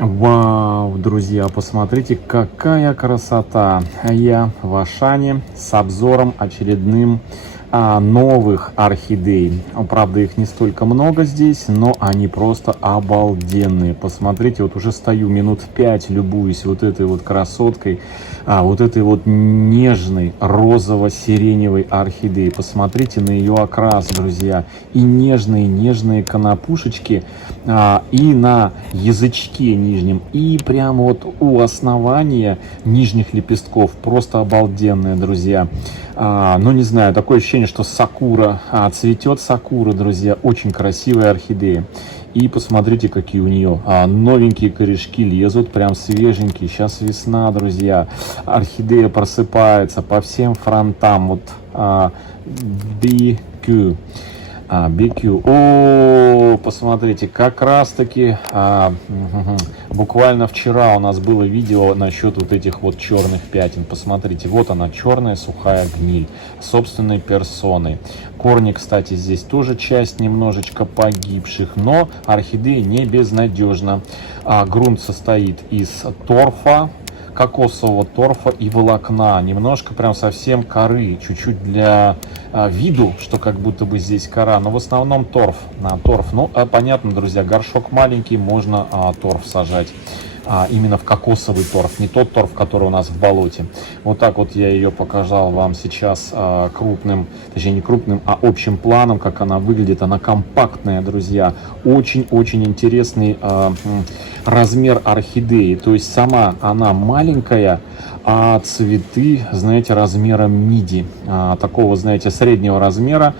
Вау, друзья, посмотрите, какая красота! Я в Ашане с обзором очередным новых орхидей. Правда, их не столько много здесь, но они просто обалденные. Посмотрите, вот уже стою минут 5, любуюсь вот этой вот красоткой, вот этой вот нежной розово-сиреневой орхидеей. Посмотрите на ее окрас, друзья. И нежные конопушечки, и на язычке нижнем, и прямо вот у основания нижних лепестков. Просто обалденные, друзья. Ну, не знаю, такое ощущение, что сакура, цветет сакура, друзья. Очень красивая орхидея. И посмотрите, какие у нее новенькие корешки лезут, прям свеженькие. Сейчас весна, друзья. Орхидея просыпается по всем фронтам. Вот BQ. BQ. О, посмотрите, как раз таки буквально вчера у нас было видео насчет вот этих вот черных пятен. Посмотрите, вот она, черная сухая гниль собственной персоной. Корни, кстати, здесь тоже часть немножечко погибших, но орхидея не безнадежна. Грунт состоит из торфа, кокосового торфа и волокна, немножко прям совсем коры, чуть-чуть для виду, что как будто бы здесь кора, но в основном торф. Ну, понятно, друзья, горшок маленький, можно торф сажать. Именно в кокосовый торф, не тот торф, который у нас в болоте. Вот так вот я ее показал вам сейчас крупным, точнее не крупным, а общим планом, как она выглядит. Она компактная, друзья. Очень-очень интересный размер орхидеи. То есть сама она маленькая, а цветы, знаете, размером миди. Такого, знаете, среднего размера.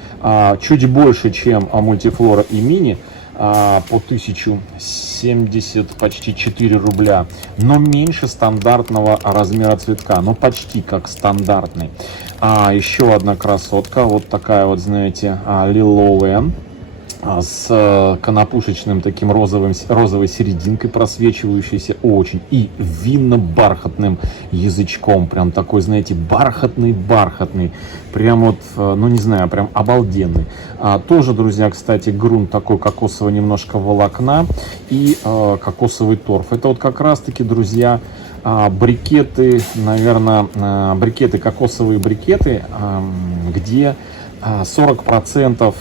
Чуть больше, чем мультифлора и мини. По 1070, почти 4 рубля, но меньше стандартного размера цветка, но почти как стандартный. Еще одна красотка, вот такая вот, знаете, лиловая, с конопушечным таким розовой серединкой просвечивающейся очень, и винно-бархатным язычком, прям такой, знаете, бархатный, прям вот, ну не знаю, прям обалденный. Тоже, друзья, кстати, грунт такой кокосовый, немножко волокна и кокосовый торф. Это вот как раз-таки, друзья, брикеты, наверное, кокосовые брикеты, где 40%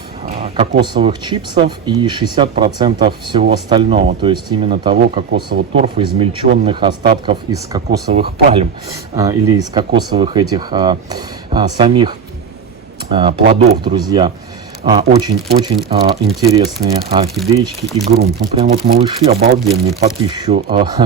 кокосовых чипсов и 60% всего остального, то есть именно того кокосового торфа, измельченных остатков из кокосовых пальм или из кокосовых этих самих плодов, друзья. Очень-очень интересные орхидеечки и грунт. Ну, прям вот малыши обалденные, по 1000,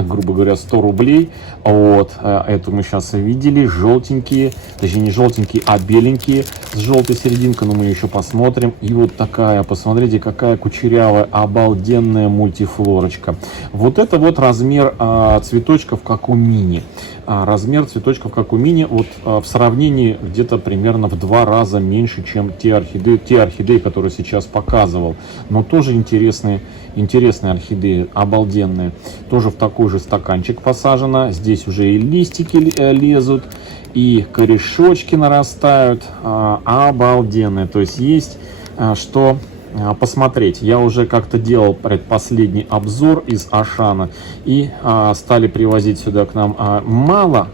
грубо говоря, 100 рублей. Вот, это мы сейчас видели, желтенькие, точнее не желтенькие, а беленькие, с желтой серединкой, но мы еще посмотрим. И вот такая, посмотрите, какая кучерявая, обалденная мультифлорочка. Вот это вот размер цветочков, как у мини. Размер цветочков, как у мини, вот в сравнении где-то примерно в 2 раза меньше, чем те орхидеи, которые сейчас показывал. Но тоже интересные орхидеи, обалденные. Тоже в такой же стаканчик посажено. Здесь уже и листики лезут, и корешочки нарастают. Обалденные. То есть что посмотреть. Я уже как-то делал предпоследний обзор из Ашана, и стали привозить сюда к нам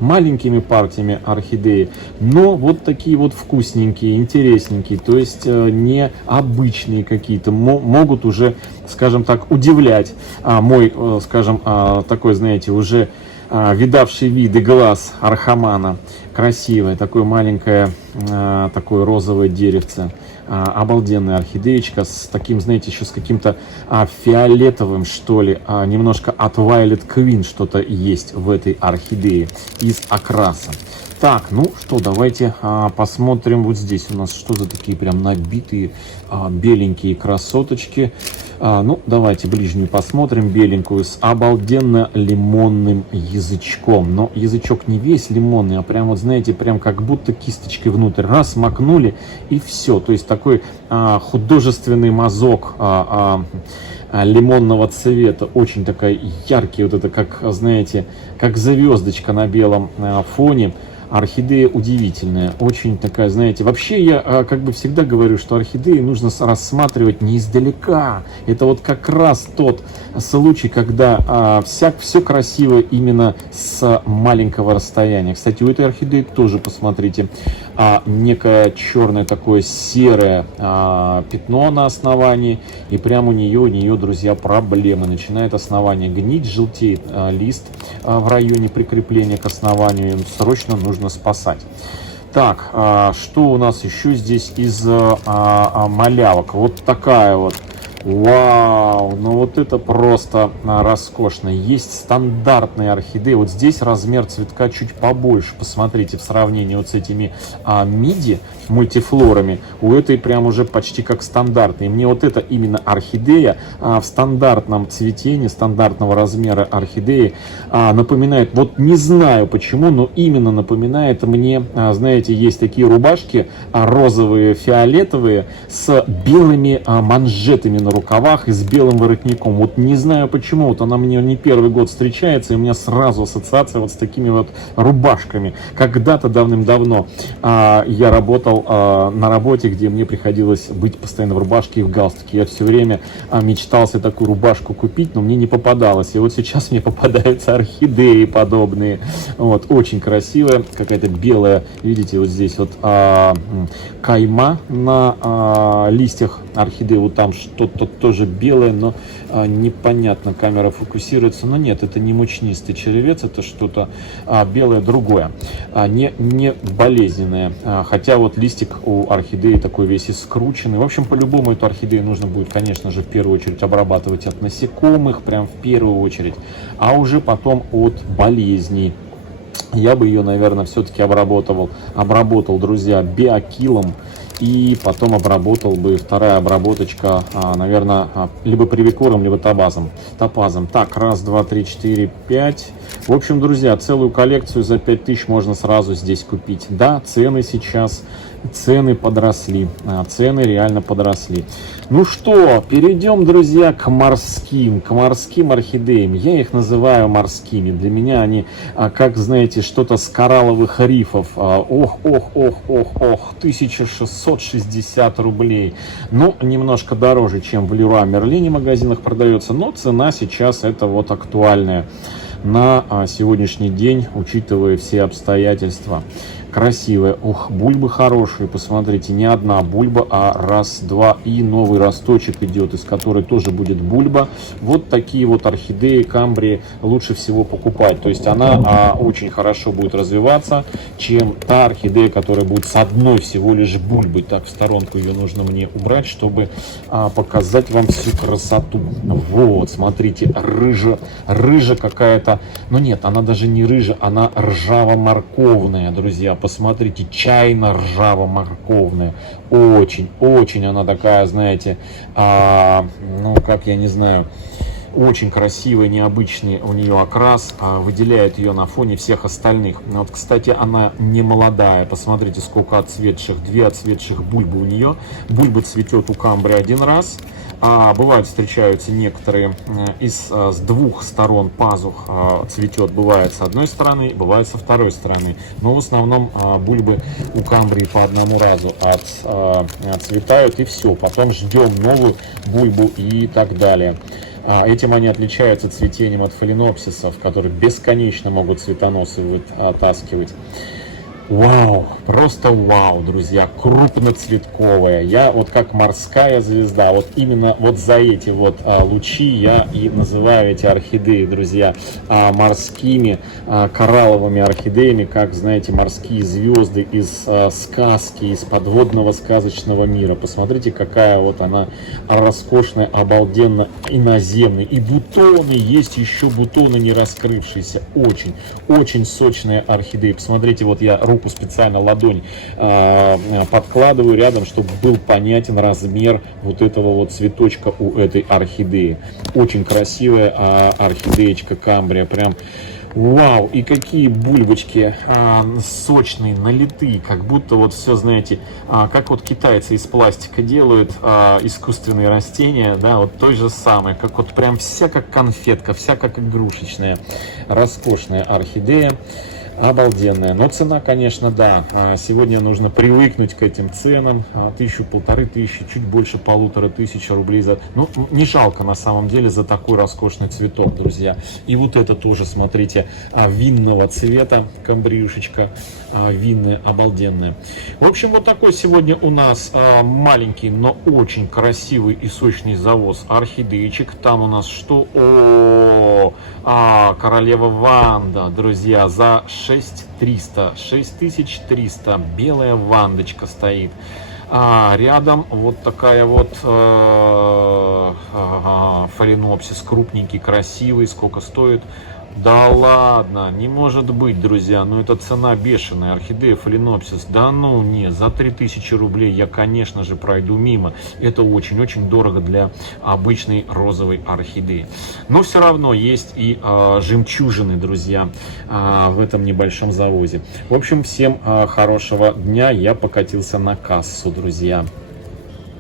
маленькими партиями орхидеи, но вот такие вот вкусненькие, интересненькие, то есть необычные какие-то, могут уже, скажем так, удивлять мой, скажем, такой, знаете, уже видавший виды глаз архамана. Красивое, такое маленькое, такое розовое деревце. Обалденная орхидеечка с таким, знаете, еще с каким-то фиолетовым, что ли, немножко от Violet Queen что-то есть в этой орхидее из окраса. Так, ну что, давайте посмотрим вот здесь у нас, что за такие прям набитые беленькие красоточки. Ну, давайте ближнюю посмотрим, беленькую, с обалденно лимонным язычком. Но язычок не весь лимонный, а прям вот, знаете, прям как будто кисточкой внутрь. Раз, макнули, и все. То есть такой художественный мазок лимонного цвета. Очень такая яркий, вот это, как, знаете, как звездочка на белом фоне. Орхидея удивительная, очень такая, знаете, вообще я как бы всегда говорю, что орхидеи нужно рассматривать не издалека. Это вот как раз тот случай, когда все красиво именно с маленького расстояния. Кстати, у этой орхидеи тоже, посмотрите, некое черное такое серое пятно на основании, и прямо у нее, друзья, проблемы. Начинает основание гнить, желтеет лист в районе прикрепления к основанию, им срочно нужно спасать. Так, что у нас еще здесь из малявок? Вот такая вот. Вау, ну вот это просто роскошно. Есть стандартные орхидеи. Вот здесь размер цветка чуть побольше. Посмотрите, в сравнении вот с этими миди мультифлорами, у этой прям уже почти как стандартные. Мне вот это именно орхидея в стандартном цветении, стандартного размера орхидеи напоминает, вот не знаю почему, но именно напоминает мне, знаете, есть такие рубашки розовые, фиолетовые с белыми манжетами на рукавах и с белым воротником. Вот не знаю почему, вот она мне не первый год встречается, и у меня сразу ассоциация вот с такими вот рубашками. Когда-то давным-давно я работал на работе, где мне приходилось быть постоянно в рубашке и в галстуке. Я все время мечтал себе такую рубашку купить, но мне не попадалось. И вот сейчас мне попадаются орхидеи подобные. Вот, очень красивая, какая-то белая, видите, вот здесь вот кайма на листьях орхидеи. Вот там что-то тоже белое, но непонятно, камера фокусируется. Но нет, это не мучнистый червец, это что-то белое другое, не болезненное. Хотя вот листик у орхидеи такой весь и скрученный. В общем, по-любому эту орхидею нужно будет, конечно же, в первую очередь обрабатывать от насекомых, прям в первую очередь, а уже потом от болезней. Я бы ее, наверное, все-таки обработал, друзья, биокилом. И потом обработал бы, вторая обработочка, наверное, либо привикуром, либо топазом. Так, раз, два, три, четыре, пять. В общем, друзья, целую коллекцию за 5000 можно сразу здесь купить. Да, цены подросли, цены реально подросли. Ну что, перейдем, друзья, к морским орхидеям. Я их называю морскими. Для меня они, как, знаете, что-то с коралловых рифов. Ох, 1660 рублей. Ну, немножко дороже, чем в Леруа Мерлине магазинах продается, но цена сейчас это вот актуальная на сегодняшний день, учитывая все обстоятельства. Красивая. Ух, бульбы хорошие. Посмотрите, не одна бульба, а раз, два, и новый росточек идет, из которой тоже будет бульба. Вот такие вот орхидеи камбрии лучше всего покупать. То есть она очень хорошо будет развиваться, чем та орхидея, которая будет с одной всего лишь бульбой. Так, в сторонку ее нужно мне убрать, чтобы показать вам всю красоту. Вот, смотрите, рыжа какая-то. Но нет, она даже не рыжа, она ржаво-морковная, друзья. Посмотрите, чайно-ржаво-морковная. Очень она такая, знаете, ну, как я не знаю, очень красивый, необычный у нее окрас, выделяет ее на фоне всех остальных. Вот, кстати, она не молодая. Посмотрите, сколько отцветших, 2 отцветших бульбы у нее. Бульба цветет у камбрии один раз. Бывают, встречаются некоторые с двух сторон пазух цветет. Бывает с одной стороны, бывает со второй стороны. Но в основном бульбы у камбрии по одному разу отцветают, и все. Потом ждем новую бульбу и так далее. Этим они отличаются цветением от фаленопсисов, которые бесконечно могут цветоносы вытаскивать. Вау, просто вау, друзья, крупноцветковая. Я вот как морская звезда, вот именно вот за эти вот лучи я и называю эти орхидеи, друзья, морскими коралловыми орхидеями, как, знаете, морские звезды из сказки, из подводного сказочного мира. Посмотрите, какая вот она роскошная, обалденно иноземная. И бутоны, есть еще бутоны не раскрывшиеся. Очень сочная орхидея. Посмотрите, вот я руку специально, ладонь подкладываю рядом, чтобы был понятен размер вот этого вот цветочка у этой орхидеи. Очень красивая орхидеечка камбрия, прям вау. И какие бульбочки сочные, налитые, как будто вот все, знаете, как вот китайцы из пластика делают искусственные растения, да, вот той же самой, как вот прям вся как конфетка, вся как игрушечная, роскошная орхидея. Обалденная. Но цена, конечно, да. Сегодня нужно привыкнуть к этим ценам. 1000-1500, чуть больше 1500 рублей за... Ну, не жалко на самом деле за такой роскошный цветок, друзья. И вот это тоже, смотрите, винного цвета, камбрюшечка, винная, обалденная. В общем, вот такой сегодня у нас маленький, но очень красивый и сочный завоз орхидеечек. Там у нас что? Королева Ванда, друзья, за 6300, 6300, белая вандочка стоит. Рядом вот такая вот фаленопсис, крупненький, красивый, сколько стоит? Да ладно, не может быть, друзья, ну это цена бешеная, орхидея фаленопсис, да ну не, за 3000 рублей я, конечно же, пройду мимо, это очень-очень дорого для обычной розовой орхидеи. Но все равно есть и жемчужины, друзья, в этом небольшом завозе. В общем, всем хорошего дня, я покатился на кассу, друзья.